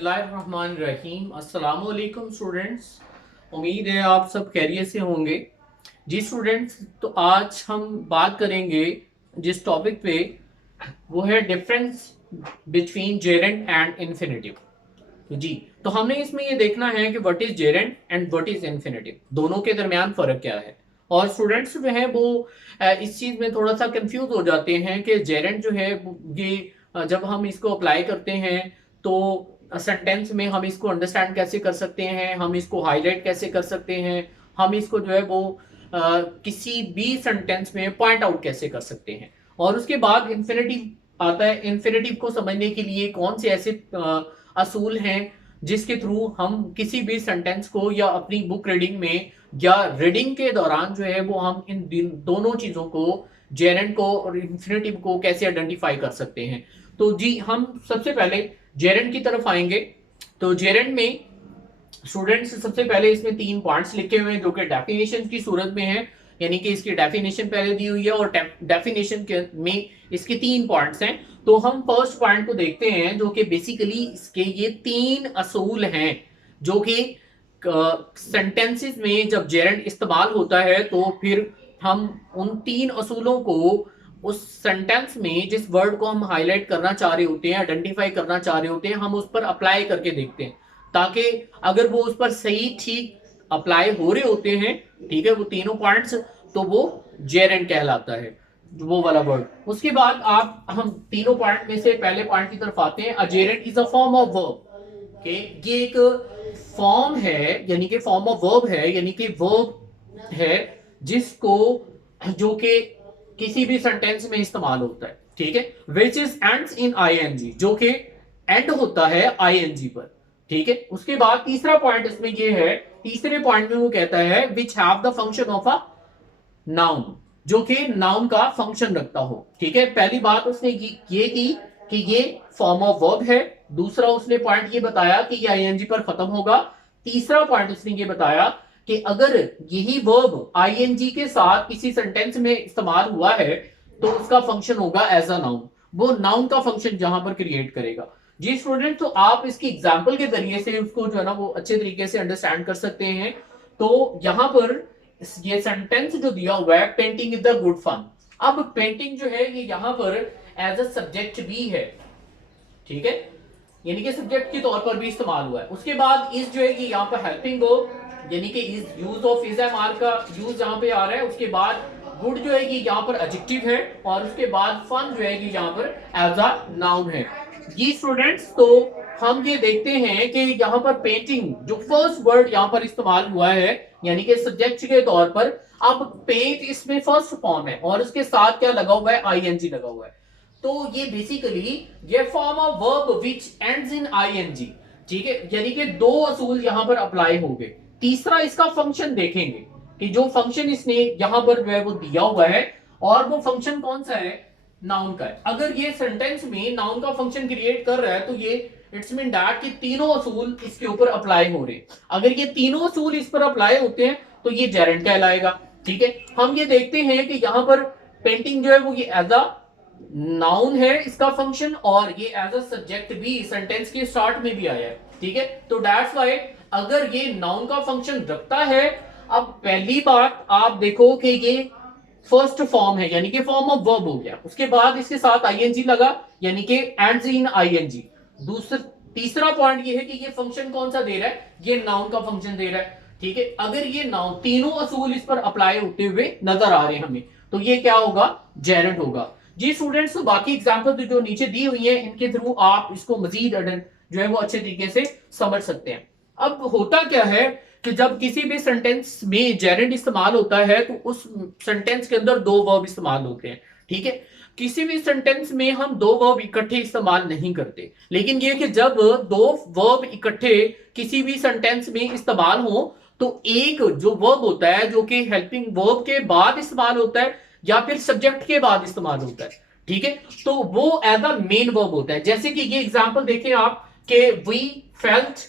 बिस्मिल्लाहिर्रहमानिर्रहीम। अस्सलाम वालेकुम स्टूडेंट्स। उम्मीद है आप सब खैरियत से होंगे। जी स्टूडेंट्स, तो आज हम बात करेंगे जिस टॉपिक पे, वो है difference between gerund and infinitive. तो जी, तो हमने इसमें ये देखना है कि what is gerund and what is infinitive, दोनों के दरमियान फर्क क्या है। और स्टूडेंट्स जो है वो इस चीज में थोड़ा सा कंफ्यूज हो जाते हैं कि जेरेंड जो है ये जब हम इसको अप्लाई करते हैं तो सेंटेंस में हम इसको अंडरस्टैंड कैसे कर सकते हैं, हम इसको हाईलाइट कैसे कर सकते हैं, हम इसको जो है वो किसी भी सेंटेंस में पॉइंट आउट कैसे कर सकते हैं। और उसके बाद इन्फिनेटिव आता है। इन्फिनेटिव को समझने के लिए कौन से ऐसे असूल हैं जिसके थ्रू हम किसी भी सेंटेंस को या अपनी बुक रीडिंग में या रीडिंग के दौरान जो है वो हम इन दोनों चीजों को, जेरेंड को और इन्फिनेटिव को, कैसे आइडेंटिफाई कर सकते हैं। तो जी, हम सबसे पहले जेरेंड की तरफ आएंगे। तो जेरेंड में स्टूडेंट्स सबसे पहले इसमें 3 पॉइंट्स लिखे हुए हैं जो कि डेफिनेशन की सूरत में है, यानी कि इसकी डेफिनेशन पहले दी हुई है और डेफिनेशन के में इसके 3 पॉइंट्स हैं। तो हम फर्स्ट पॉइंट को देखते हैं जो कि बेसिकली इसके ये 3 असूल हैं जो कि सेंटेंसेस में जब जेरेंड इस्तेमाल होता है तो फिर हम उन 3 असूलों को उस सेंटेंस में जिस वर्ड को हम हाईलाइट करना चाह रहे होते हैं, आइडेंटिफाई करना चाह रहे होते हैं, हम उस पर अप्लाई करके देखते हैं, ताकि अगर वो उस पर सही ठीक अप्लाई हो रहे होते हैं, ठीक है, वो तीनों पॉइंट्स, तो वो जेरेंड कहलाता है, वो वाला वर्ड। उसके बाद आप हम तीनों पॉइंट में से पहले पॉइंट की तरफ आते हैं। A gerund is a form of verb. ये एक फॉर्म है, यानी कि फॉर्म ऑफ वर्ब है, यानी कि वर्ब है जिसको, जो कि किसी भी सेंटेंस में इस्तेमाल होता है, ठीक है, which is ends in ING, जो कि एंड होता है आईएनजी पर, ठीक है। उसके बाद तीसरा पॉइंट इसमें ये है, तीसरे पॉइंट में वो कहता है which have the function of a noun, जो कि नाउन का फंक्शन रखता हो, ठीक है। पहली बात उसने ये की कि ये फॉर्म ऑफ वर्ब है। दूसरा उसने पॉइंट ये बताया कि ये आईएनजी पर खत्म होगा। तीसरा पॉइंट उसने ये बताया कि अगर यही वर्ब आईएनजी के साथ किसी सेंटेंस में इस्तेमाल हुआ है तो उसका फंक्शन होगा एज अ नाउन, वो नाउन का फंक्शन जहां पर क्रिएट करेगा। जी स्टूडेंट, तो आप इसकी एग्जाम्पल के जरिए से उसको जो है ना वो अच्छे तरीके से अंडरस्टैंड कर सकते हैं। तो यहां पर ये सेंटेंस जो दिया हुआ है, painting is the good fun. अब पेंटिंग जो है ये यहां पर एज अ सब्जेक्ट भी है, ठीक है, यानी कि सब्जेक्ट के तौर पर भी इस्तेमाल हुआ है। उसके बाद इज जो है कि यहाँ पर हेल्पिंग वर्ब, यानी कि is use of is am are का यूज यहाँ पे आ रहा है। उसके बाद गुड जो है कि यहाँ पर एडजेक्टिव है, और उसके बाद फन जो है कि यहाँ पर एज अ नाउन है। ये स्टूडेंट्स, तो हम ये देखते हैं कि यहाँ पर पेंटिंग जो फर्स्ट वर्ड यहाँ पर इस्तेमाल हुआ है, यानी कि सब्जेक्ट के तौर पर, अब पेंट इसमें फर्स्ट फॉर्म है और उसके साथ क्या लगा हुआ है, आईएनजी लगा हुआ है। तो ये बेसिकली ये form of verb which ends in ING, ठीक है, यानी कि 2 असूल यहां पर अप्लाई हो गए। तीसरा इसका फंक्शन देखेंगे कि जो फंक्शन इसने यहां पर जो है वो दिया हुआ है, और वो फंक्शन कौन सा है, नाउन का है। अगर ये सेंटेंस में नाउन का फंक्शन क्रिएट कर रहा है तो ये इट्स मीन दैट कि तीनों असूल इसके ऊपर अप्लाई हो रहे हैं। अगर ये तीनों असूल इस पर अप्लाई होते हैं तो ये जेरेंड कहलाएगा, ठीक है। हम ये देखते हैं कि यहां पर पेंटिंग जो है वो ये एज अ नाउन है इसका फंक्शन, और ये एज अ सब्जेक्ट भी सेंटेंस के स्टार्ट में भी आया है, ठीक है। तो दैट्स व्हाई अगर ये नाउन का फंक्शन रखता है, अब पहली बात आप देखो कि ये फर्स्ट फॉर्म है, यानी कि फॉर्म ऑफ वर्ब हो गया। उसके बाद इसके साथ आईएनजी लगा, यानी कि एंड्स इन आईएनजी। दूसरा तीसरा पॉइंट ये है कि ये फंक्शन कौन सा दे रहा है, ये नाउन का फंक्शन दे रहा है, ठीक है। अगर ये नाउन, तीनों असूल इस पर अप्लाई होते हुए नजर आ रहे हैं हमें, तो ये क्या होगा, जेरेंड होगा। जी स्टूडेंट्स, तो बाकी एग्जांपल जो नीचे दी हुई है इनके थ्रू आप इसको मजीद जो है वो अच्छे तरीके से समझ सकते हैं। अब होता क्या है कि जब किसी भी सेंटेंस में जेरेंड इस्तेमाल होता है तो उस सेंटेंस के अंदर 2 वर्ब इस्तेमाल होते हैं, ठीक है। किसी भी सेंटेंस में हम 2 वर्ब इकट्ठे इस्तेमाल नहीं करते, लेकिन ये कि जब 2 वर्ब इकट्ठे किसी भी सेंटेंस में इस्तेमाल हो तो एक जो वर्ब होता है जो कि हेल्पिंग वर्ब के बाद इस्तेमाल होता है या फिर सब्जेक्ट के बाद इस्तेमाल होता है, ठीक है, तो वो एज अ मेन वर्ब होता है। जैसे कि ये एग्जांपल देखें आप कि we felt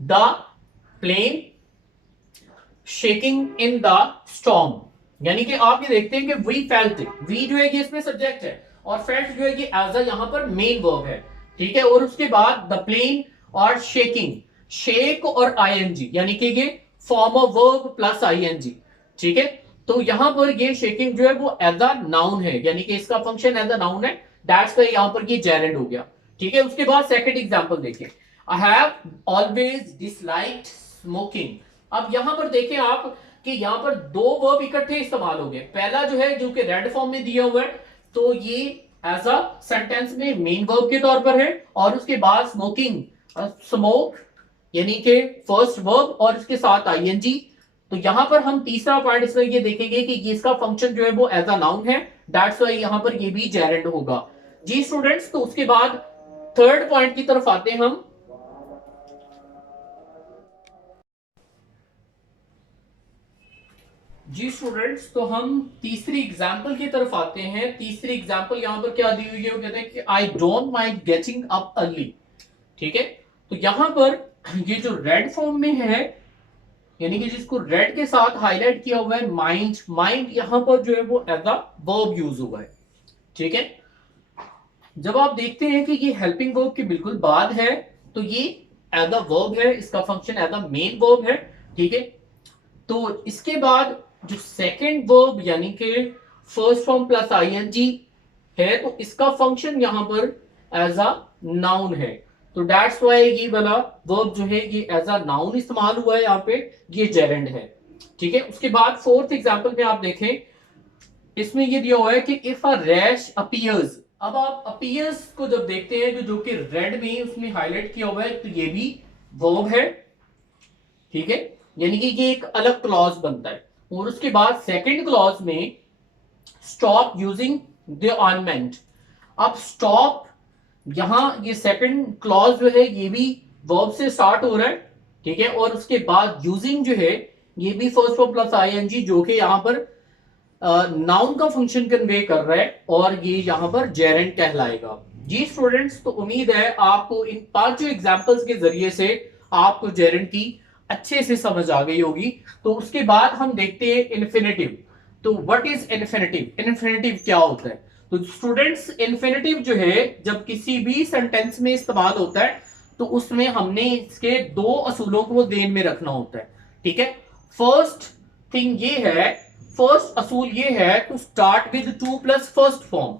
the plane shaking in the storm, यानी कि आप ये देखते हैं कि वी फेल्ट, वी जो है ये इसमें सब्जेक्ट है और फेल्ट जो है ये एज अ यहां पर मेन वर्ब है, ठीक है। और उसके बाद द प्लेन और शेकिंग, शेक और आईएनजी, यानी कि ये form of verb plus ING, ठीक है। तो यहां पर ये शेकिंग जो है वो एज अ नाउन है, यानी कि इसका फंक्शन एज अ नाउन है, दैट्स वाई यहां पर ये जेरेंड हो गया, ठीक है। उसके बाद सेकंड एग्जांपल देखिए, I have always disliked smoking. अब यहां पर देखें आप कि यहां पर दो वर्ब इकट्ठे इस्तेमाल हो गए। पहला जो है जो कि रेड फॉर्म में दिया हुआ है, तो ये एज अ सेंटेंस में मेन वर्ब के तौर पर है, और उसके बाद स्मोकिंग, स्मोक यानी कि फर्स्ट वर्ब और इसके साथ आईएनजी। तो यहां पर हम तीसरा पॉइंट इसमें ये देखेंगे कि ये इसका फंक्शन जो है वो एज अ नाउन है, दैट्स वाई यहां पर ये भी जेरेंड होगा जी स्टूडेंट्स। तो उसके बाद थर्ड पॉइंट की तरफ आते हैं हम। जी स्टूडेंट्स, तो हम तीसरी एग्जाम्पल की तरफ आते हैं। तीसरी एग्जाम्पल यहां पर क्या दी हुई है, वो कहते हैं कि I don't mind getting up early, ठीक है। तो यहां पर ये जो रेड फॉर्म में है, यानी कि जिसको रेड के साथ हाईलाइट किया हुआ है, माइंड, माइंड यहां पर जो है वो एज अ वर्ब यूज हुआ है, ठीक है। जब आप देखते हैं कि ये हेल्पिंग वर्ब के बिल्कुल बाद है, तो ये एज अ वर्ब है, इसका function as a main verb है, ठीक है। तो इसके बाद जो सेकंड वर्ब यानी कि फर्स्ट फॉर्म प्लस आईएनजी है, तो इसका फंक्शन यहां पर एज अ नाउन है। तो दैट्स वाई ये वाला वर्ब जो है ये एज अ नाउन इस्तेमाल हुआ है यहाँ पे, ये जेरेंड है, ठीक है। उसके बाद फोर्थ एग्जांपल में आप देखें, इसमें ये दिया हुआ है कि इफ अ रैश अपीयर्स। अब आप अपीयर्स को जब देखते हैं तो जो कि रेड में उसमें हाईलाइट किया हुआ है, तो ये भी वर्ब है, ठीक है, यानी कि ये एक अलग क्लॉज बनता है। और उसके बाद सेकंड क्लॉज में स्टॉप यूजिंग द ऑर्नामेंट। अब स्टॉप, यहां ये सेकंड क्लॉज जो है ये भी वर्ब से स्टार्ट हो रहा है, ठीक है। और उसके बाद यूजिंग जो है ये भी फर्स्ट फॉर्म प्लस आईएनजी, जो कि यहां पर नाउन का फंक्शन कन्वे कर रहा है, और ये यहां पर जेरेंड कहलाएगा जी स्टूडेंट्स। तो उम्मीद है आपको इन पांचों एग्जांपल्स के जरिए से आपको जेरेंड की अच्छे से समझ आ गई होगी। तो उसके बाद हम देखते हैं इन्फिनेटिव। तो व्हाट इज इन्फिनेटिव, इन्फिनेटिव क्या होता है। तो स्टूडेंट्स, इन्फिनेटिव जो है जब किसी भी सेंटेंस में इस्तेमाल होता है, तो उसमें हमने इसके दो असूलों को ध्यान में रखना होता है, ठीक है। फर्स्ट थिंग ये है, फर्स्ट असूल ये है to start with to plus first form,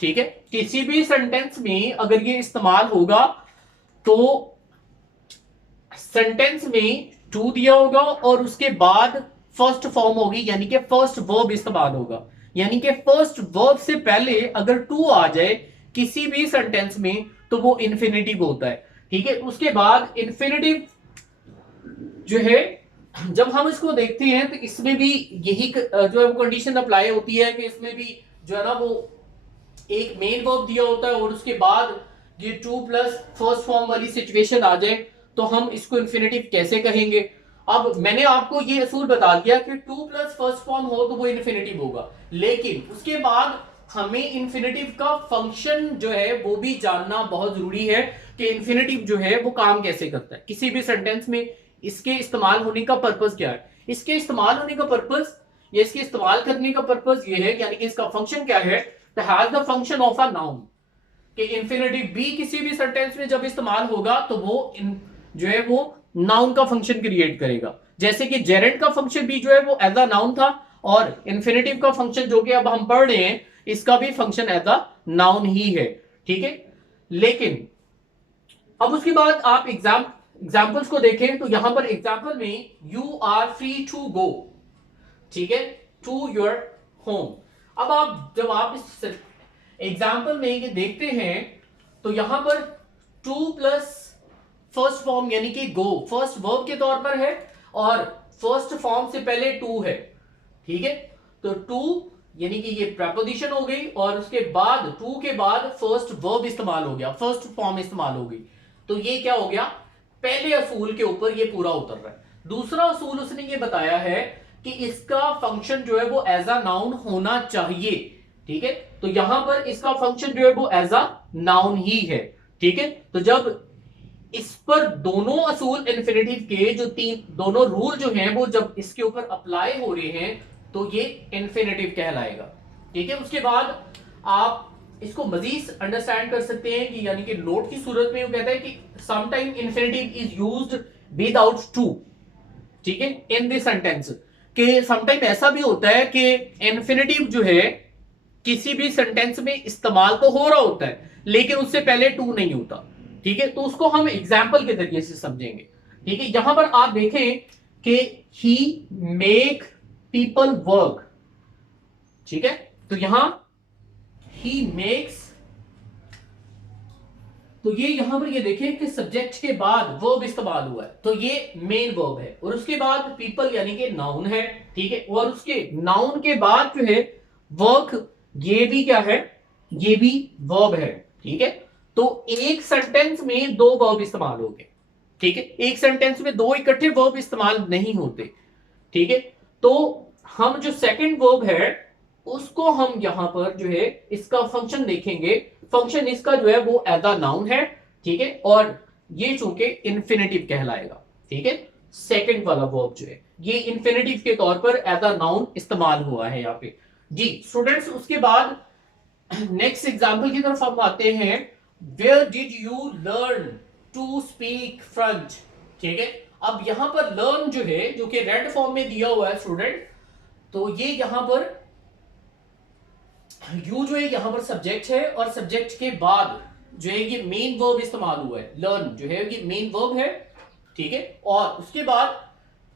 ठीक है। किसी भी सेंटेंस में अगर ये इस्तेमाल होगा, तो सेंटेंस में टू दिया होगा और उसके बाद फर्स्ट फॉर्म होगी, यानी कि फर्स्ट वर्ब इस्तेमाल होगा। यानी कि फर्स्ट वर्ब से पहले अगर टू आ जाए किसी भी सेंटेंस में, तो वो इन्फिनेटिव होता है, ठीक है। उसके बाद इन्फिनेटिव जो है जब हम इसको देखते हैं, तो इसमें भी यही जो है वो कंडीशन अप्लाई होती है कि इसमें भी जो है ना वो एक मेन वर्ब दिया होता है, और उसके बाद ये टू प्लस फर्स्ट फॉर्म वाली सिचुएशन आ जाए, तो हम इसको इन्फिनेटिव कैसे कहेंगे। अब मैंने आपको ये असूल बता दिया कि टू प्लस फर्स्ट फॉर्म हो तो वो इन्फिनेटिव होगा, लेकिन उसके बाद हमें इन्फिनेटिव का फंक्शन जो है वो भी जानना बहुत जरूरी है कि इन्फिनेटिव जो है वो काम कैसे करता है किसी भी सेंटेंस में। इसके इस्तेमाल होने का पर्पस क्या है, इसके इस्तेमाल होने का पर्पस या इसके इस्तेमाल करने का पर्पस ये है, यानी कि इसका फंक्शन क्या है, has the function of a noun. कि इन्फिनेटिव भी किसी भी सेंटेंस में जब इस्तेमाल होगा, तो वो जो है वो नाउन का फंक्शन क्रिएट करेगा। जैसे कि जेरेंड का फंक्शन भी जो है वो एज अ नाउन था, और इन्फिनेटिव का फंक्शन जो कि अब हम पढ़ रहे हैं, इसका भी फंक्शन एज अ नाउन ही है, ठीक है। लेकिन अब उसके बाद आप एग्जाम्पल्स को देखें, तो यहां पर एग्जाम्पल में you are free to go, ठीक है, टू योर होम। अब आप जब आप इस एग्जाम्पल में ये देखते हैं, तो यहां पर टू प्लस फर्स्ट फॉर्म यानी कि गो फर्स्ट वर्ब के तौर पर है, और फर्स्ट फॉर्म से पहले टू है, ठीक है। तो टू यानी कि ये प्रपोजिशन हो गई, और उसके बाद टू के बाद फर्स्ट वर्ब इस्तेमाल हो गया, फर्स्ट फॉर्म इस्तेमाल हो गई। तो ये क्या हो गया, पहले असूल के ऊपर ये पूरा उतर रहा है। दूसरा असूल उसने ये बताया है कि इसका फंक्शन जो है वो एज अ नाउन होना चाहिए, ठीक है। तो यहां पर इसका फंक्शन जो है वो एज अ नाउन ही है, ठीक है। तो जब इस पर दोनों असूल इन्फिनेटिव के जो तीन दोनों रूल जो हैं वो जब इसके ऊपर अप्लाई हो रहे हैं, तो ये इन्फिनेटिव कहलाएगा, ठीक है। उसके बाद आप इसको मजीद अंडरस्टैंड कर सकते हैं कि यानी कि नोट की सूरत में वो कहता है कि sometime infinitive is used without to, ठीक है, इन दिस सेंटेंस, कि समटाइम ऐसा भी होता है कि इन्फिनेटिव जो है किसी भी सेंटेंस में इस्तेमाल तो हो रहा होता है लेकिन उससे पहले टू नहीं होता, ठीक है, तो उसको हम एग्जाम्पल के जरिए से समझेंगे, ठीक है। यहां पर आप देखें कि ही मेक पीपल वर्क, ठीक है, तो यहां ही मेक्स, तो ये यहां पर ये देखें कि सब्जेक्ट के बाद वर्ब इस्तेमाल हुआ है, तो ये मेन वर्ब है, और उसके बाद पीपल यानी कि नाउन है, ठीक है, और उसके नाउन के बाद जो है वर्क, ये भी क्या है, ये भी वर्ब है, ठीक है। तो एक सेंटेंस में दो वर्ब इस्तेमाल हो गए, ठीक है, एक सेंटेंस में दो इकट्ठे वर्ब इस्तेमाल नहीं होते, ठीक है। तो हम जो सेकंड वर्ब है उसको हम यहां पर जो है इसका फंक्शन देखेंगे, फंक्शन इसका जो है वो एज अ नाउन है, ठीक है, और ये चूंकि इंफिनिटिव कहलाएगा, ठीक है, सेकंड वाला वर्ब जो है ये इंफिनिटिव के तौर पर एज अ नाउन इस्तेमाल हुआ है यहाँ पे। जी स्टूडेंट्स, उसके बाद नेक्स्ट एग्जांपल की तरफ हम आते हैं, where did you learn to speak French, ठीक है। अब यहां पर लर्न जो है जो कि रेड फॉर्म में दिया हुआ है स्टूडेंट, तो ये यहां पर यू जो है यहां पर सब्जेक्ट है, और सब्जेक्ट के बाद जो है ये मेन वर्ब इस्तेमाल हुआ है, लर्न जो है ये मेन वर्ब है, ठीक है, और उसके बाद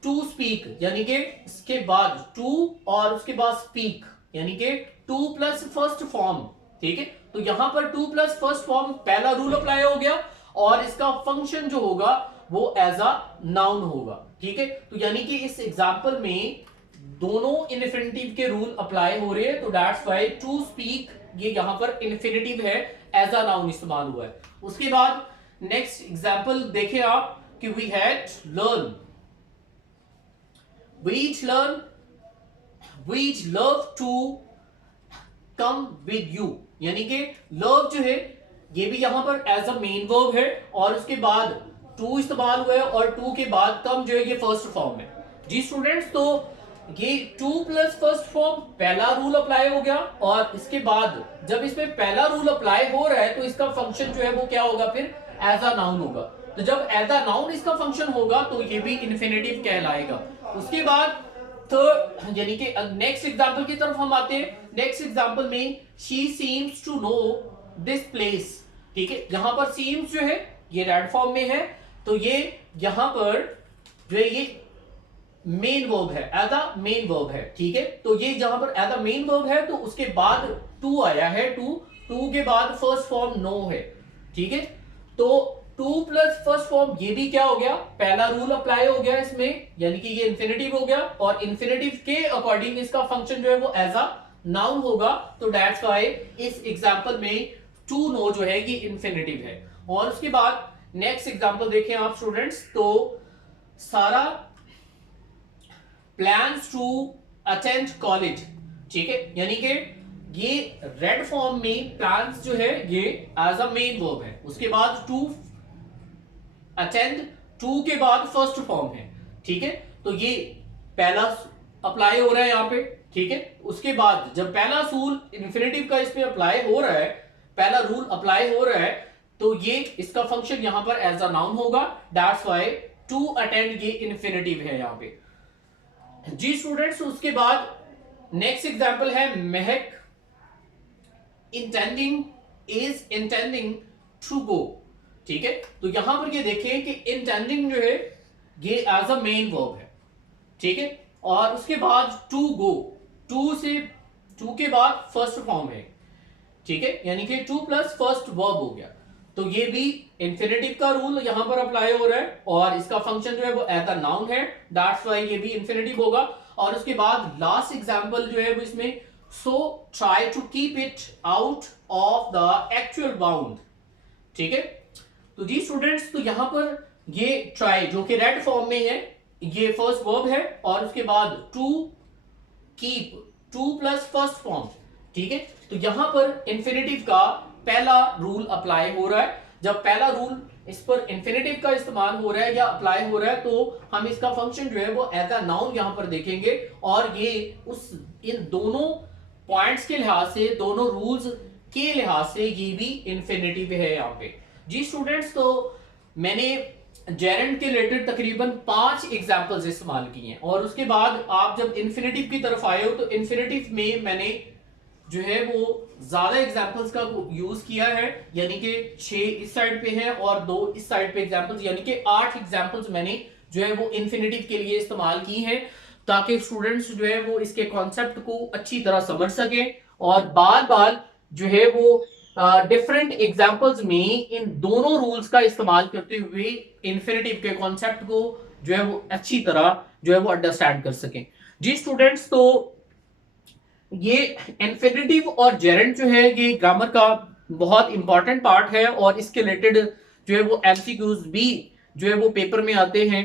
टू स्पीक यानी कि इसके बाद टू और उसके बाद स्पीक यानी कि टू प्लस फर्स्ट फॉर्म, ठीक है, तो यहां पर टू प्लस फर्स्ट फॉर्म पहला रूल अप्लाई हो गया और इसका फंक्शन जो होगा वो एज अ नाउन होगा, ठीक है। तो यानी कि इस एग्जांपल में दोनों इन्फिनिटिव के रूल अप्लाई हो रहे हैं, तो दैट्स व्हाई टू स्पीक ये यहां पर इन्फिनिटिव है, एज अ नाउन इस्तेमाल हुआ है। उसके बाद नेक्स्ट एग्जांपल देखें आप कि we had learn, which learn, which love to come with you, यानी कि लव जो है ये भी यहां पर एज अ मेन वर्ब है, और उसके बाद टू इस्तेमाल हुआ है, और टू के बाद कम जो है ये फर्स्ट फॉर्म है। जी स्टूडेंट्स, तो ये टू प्लस फर्स्ट फॉर्म पहला रूल अप्लाई हो गया, और इसके बाद जब इसमें पहला रूल अप्लाई हो रहा है तो इसका फंक्शन जो है वो क्या होगा, फिर एज अ नाउन होगा। तो जब एज अ नाउन इसका फंक्शन होगा तो ये भी इन्फिनिटिव कहलाएगा। उसके बाद थर्ड यानी कि नेक्स्ट एग्जांपल की तरफ हम आते हैं। नेक्स्ट एग्जांपल में she seems to know this place, ठीक है, यहां पर सीम्स जो है ये रेड फॉर्म में है, तो ये यहां पर जो है ये मेन वर्ब है, एज अ मेन वर्ब है, ठीक है। तो ये जहां पर एज अ मेन वर्ब है तो उसके बाद टू आया है, टू के बाद फर्स्ट फॉर्म नो है, ठीक है। तो टू प्लस फर्स्ट फॉर्म ये भी क्या हो गया, पहला रूल अप्लाई हो गया इसमें, यानी कि ये इन्फिनिटिव हो गया, और इन्फिनिटिव के अकॉर्डिंग इसका फंक्शन जो है वो एज अ नाउन होगा, तो दैट्स व्हाई इस एग्जांपल में टू नो जो है ये इन्फिनिटिव है। और उसके बाद नेक्स्ट एग्जांपल देखें आप स्टूडेंट्स, तो सारा प्लान्स टू अटेंड कॉलेज, ठीक है, यानी कि ये रेड फॉर्म में प्लान्स जो है ये एज अ मेन वर्ब है, उसके बाद टू अटेंड, टू के बाद फर्स्ट फॉर्म है, ठीक है, तो ये पहला अप्लाई हो रहा है यहाँ पे, ठीक है। उसके बाद जब पहला रूल इन्फिनिटिव का इसमें अप्लाई हो रहा है, पहला रूल अप्लाई हो रहा है, तो ये इसका फंक्शन यहां पर एज अ नाउन होगा, दैट्स व्हाई टू अटेंड ये इन्फिनिटिव है यहाँ पे। जी स्टूडेंट्स, उसके बाद नेक्स्ट एग्जांपल है Mahak intending is intending to go, ठीक है, तो यहां पर ये देखें कि इंटेंडिंग जो है ये एज अ मेन वर्ब है, ठीक है, और उसके बाद टू गो, टू के बाद फर्स्ट फॉर्म है, ठीक है, यानी कि टू प्लस फर्स्ट वर्ब हो गया, तो ये भी इंफिनिटिव का रूल यहां पर अप्लाई हो रहा है, और इसका फंक्शन जो है वो एज अ नाउन है, दैट्स व्हाई ये भी इंफिनिटिव होगा। और उसके बाद लास्ट एग्जांपल जो है वो इसमें, so try to keep it out of the actual bound, ठीक है। तो जी स्टूडेंट्स, तो यहां पर ये ट्राई जो कि रेड फॉर्म में है ये फर्स्ट वर्ब है, और उसके बाद to keep, to plus first form, ठीक है, तो यहां पर इंफिनिटिव का पहला रूल अप्लाई हो रहा है। जब पहला रूल इस पर इंफिनिटिव का इस्तेमाल हो रहा है या अप्लाई हो रहा है, तो हम इसका फंक्शन जो है वो एज अ नाउन यहां पर देखेंगे, और ये उस इन दोनों पॉइंट्स के लिहाज से दोनों रूल्स के लिहाज से ये भी इन्फिनेटिव है यहाँ पे। जी स्टूडेंट्स, तो मैंने जेरेंट के रिलेटेड तकरीबन 5 एग्जांपल्स इस्तेमाल किए हैं, और उसके बाद आप जब इन्फिनेटिव की तरफ आए हो तो इन्फिनेटिव में मैंने जो है वो ज्यादा एग्जांपल्स का यूज किया है, यानी कि 6 इस साइड पे है और 2 इस साइड पे एग्जांपल्स, यानी कि 8 एग्जांपल्स मैंने जो है वो इन्फिनेटिव के लिए इस्तेमाल की हैं, ताकि स्टूडेंट्स जो है वो इसके कॉन्सेप्ट को अच्छी तरह समझ सके और बार बार जो है वो डिफरेंट एग्जांपल्स में इन दोनों रूल्स का इस्तेमाल करते हुए इन्फिनेटिव के कॉन्सेप्ट को जो है वो अच्छी तरह जो है वो अंडरस्टैंड कर सकें। जी स्टूडेंट्स, तो ये इन्फिनेटिव और जेरेंट जो है ये ग्रामर का बहुत इंपॉर्टेंट पार्ट है, और इसके रिलेटेड जो है वो एमसीक्यूज भी जो है वो पेपर में आते हैं,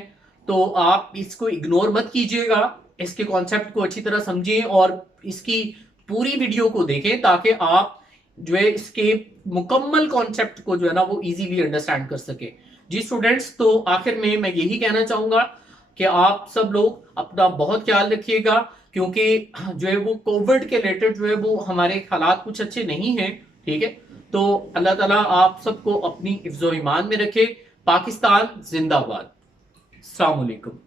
तो आप इसको इग्नोर मत कीजिएगा, इसके कॉन्सेप्ट को अच्छी तरह समझें और इसकी पूरी वीडियो को देखें, ताकि आप जो है इसके मुकम्मल कॉन्सेप्ट को जो है ना वो इजीली अंडरस्टैंड कर सके। जी स्टूडेंट्स, तो आखिर में मैं यही कहना चाहूंगा कि आप सब लोग अपना बहुत ख्याल रखिएगा, क्योंकि जो है वो कोविड के रिलेटेड जो है वो हमारे हालात कुछ अच्छे नहीं हैं। ठीक है, तो अल्लाह ताला आप सबको अपनी हिफ्ज़ो ईमान में रखे। पाकिस्तान जिंदाबाद। अस्सलाम वालेकुम।